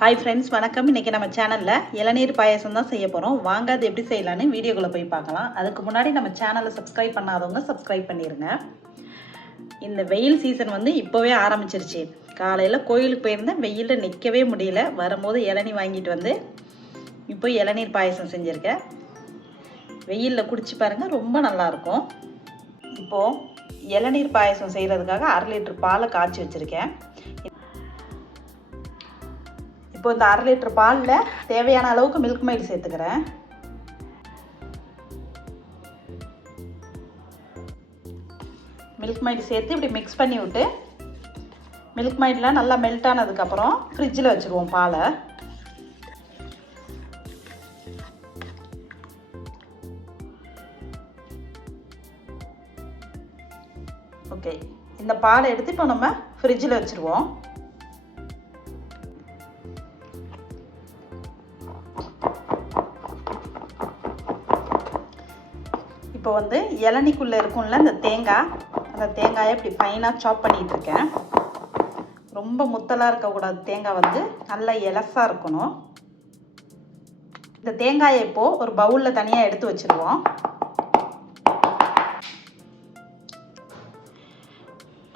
Hi friends வணக்கம். இன்றைக்கி நம்ம சேனலில் இளநீர் பாயசம் தான் செய்ய போகிறோம் வாங்க அது எப்படி செய்யலான்னு வீடியோக்குள்ளே போய் பார்க்கலாம். அதுக்கு முன்னாடி நம்ம சேனலை சப்ஸ்கிரைப் பண்ணாதவங்க சப்ஸ்கிரைப் பண்ணிடுங்க இந்த வெயில் சீசன் வந்து இப்போவே ஆரம்பிச்சிருச்சு. காலையில் கோயிலுக்கு போயிருந்தேன். வெயிலில் நிற்கவே முடியல. வரும்போது இளநீ வாங்கிட்டு வந்து இப்போ இளநீர் பாயாசம் செஞ்சுருக்கேன். வெயிலில் குடிச்சு பாருங்கள் ரொம்ப நல்லாயிருக்கும் இப்போது இளநீர் பாயசம் செய்கிறதுக்காக அரை லிட்டர் பாலை காய்ச்சி வச்சுருக்கேன். இப்போ இந்த அரை லிட்டர் பாலில் தேவையான அளவுக்கு மில்க் மைல் சேர்த்துக்கிறேன். மில்க் மைல் சேர்த்து இப்படி மிக்ஸ் பண்ணி விட்டு மில்க் மைட்லாம் நல்லா மெல்ட் ஆனதுக்கப்புறம் ஃப்ரிட்ஜில் வச்சுருவோம் பாலை. ஓகே இந்த பாலை எடுத்து இப்போ நம்ம ஃப்ரிட்ஜில் வச்சுருவோம். இப்போ வந்து இளநிக்குள்ளே இருக்கும்ல இந்த தேங்காய். அந்த தேங்காயை இப்படி ஃபைனாக சாப் பண்ணிகிட்டு இருக்கேன். ரொம்ப முத்தலாக இருக்கக்கூடாது தேங்காய் வந்து. நல்லா இலசாக இருக்கணும். இந்த தேங்காயை இப்போது ஒரு பவுலில் தனியாக எடுத்து வச்சுருவோம்.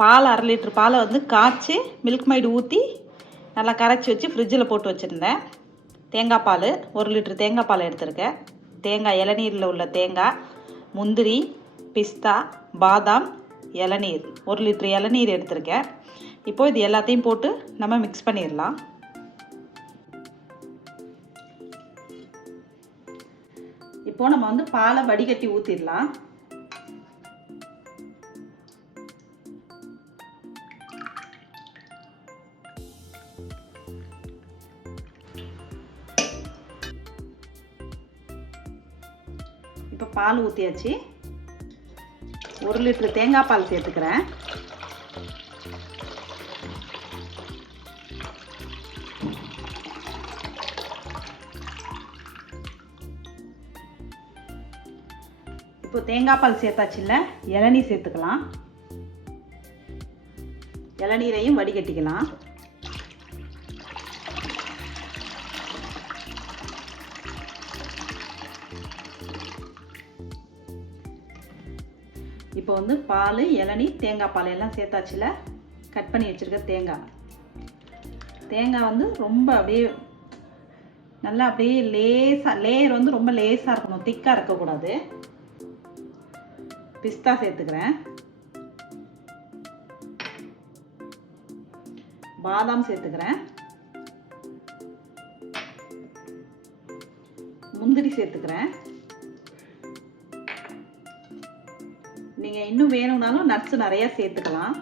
பால் அரை லிட்டர் பாலை வந்து காய்ச்சி மில்க் மைடு ஊற்றி நல்லா கரைச்சி வச்சு ஃப்ரிட்ஜில் போட்டு வச்சுருந்தேன். தேங்காய் பால் ஒரு லிட்டர் தேங்காய் பால் எடுத்திருக்கேன். தேங்காய் இளநீரில் உள்ள தேங்காய். முந்திரி பிஸ்தா பாதாம் இளநீர். ஒரு லிட்டர் இளநீர் எடுத்திருக்கேன். இப்போ இது எல்லாத்தையும் போட்டு நம்ம மிக்ஸ் பண்ணிடலாம். இப்போ நம்ம வந்து பாலை வடிகட்டி ஊற்றிடலாம் இப்போ பால் ஊற்றியாச்சு ஒரு லிட்டர் தேங்காய் பால் சேர்த்துக்கிறேன். இப்போ தேங்காய் பால் சேர்த்தாச்சுல்ல இளநீர் சேர்த்துக்கலாம். இளநீரையும் வடிகட்டிக்கலாம். இப்போ வந்து பால் இளநி தேங்காய் பால் எல்லாம் சேர்த்தாச்சில். கட் பண்ணி வச்சுருக்க தேங்காய். தேங்காய் வந்து ரொம்ப அப்படியே நல்லா அப்படியே லேசாக லேயர் வந்து ரொம்ப லேசாக இருக்கணும். திக்காக இருக்கக்கூடாது. பிஸ்தா சேர்த்துக்கிறேன். பாதாம் சேர்த்துக்கிறேன். முந்திரி சேர்த்துக்கிறேன். நீங்கள் இன்னும் வேணும்னாலும் நட்ஸ் நிறையா சேர்த்துக்கலாம்.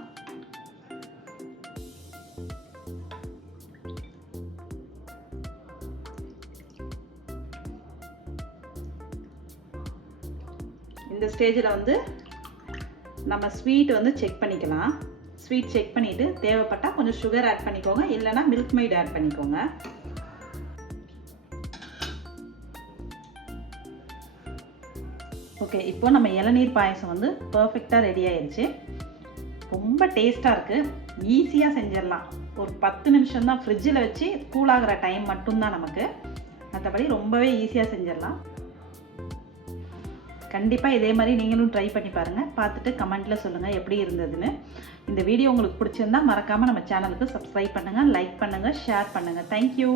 இந்த ஸ்டேஜில் வந்து நம்ம ஸ்வீட் வந்து செக் பண்ணிக்கலாம். ஸ்வீட் செக் பண்ணிவிட்டு தேவைப்பட்டால் கொஞ்சம் சுகர் ஆட் பண்ணிக்கோங்க. இல்லைனா மில்க் மைட் ஆட் பண்ணிக்கோங்க. ஓகே இப்போ நம்ம இளநீர் பாயசம் வந்து பர்ஃபெக்டாக ரெடி ஆயிடுச்சு ரொம்ப டேஸ்ட்டாக இருக்குது ஈஸியாக செஞ்சிடலாம். ஒரு பத்து நிமிஷம் தான் ஃப்ரிட்ஜில் வச்சு கூலாகிற டைம் மட்டும்தான் நமக்கு. மற்றபடி ரொம்பவே ஈஸியாக செஞ்சிடலாம். கண்டிப்பாக இதே மாதிரி நீங்களும் ட்ரை பண்ணி பாருங்கள் பார்த்துட்டு கமெண்ட்டில் சொல்லுங்கள் எப்படி இருந்ததுன்னு. இந்த வீடியோ உங்களுக்கு பிடிச்சிருந்தா மறக்காமல் நம்ம சேனலுக்கு சப்ஸ்கிரைப் பண்ணுங்கள் லைக் பண்ணுங்கள் ஷேர் பண்ணுங்கள் தேங்க்யூ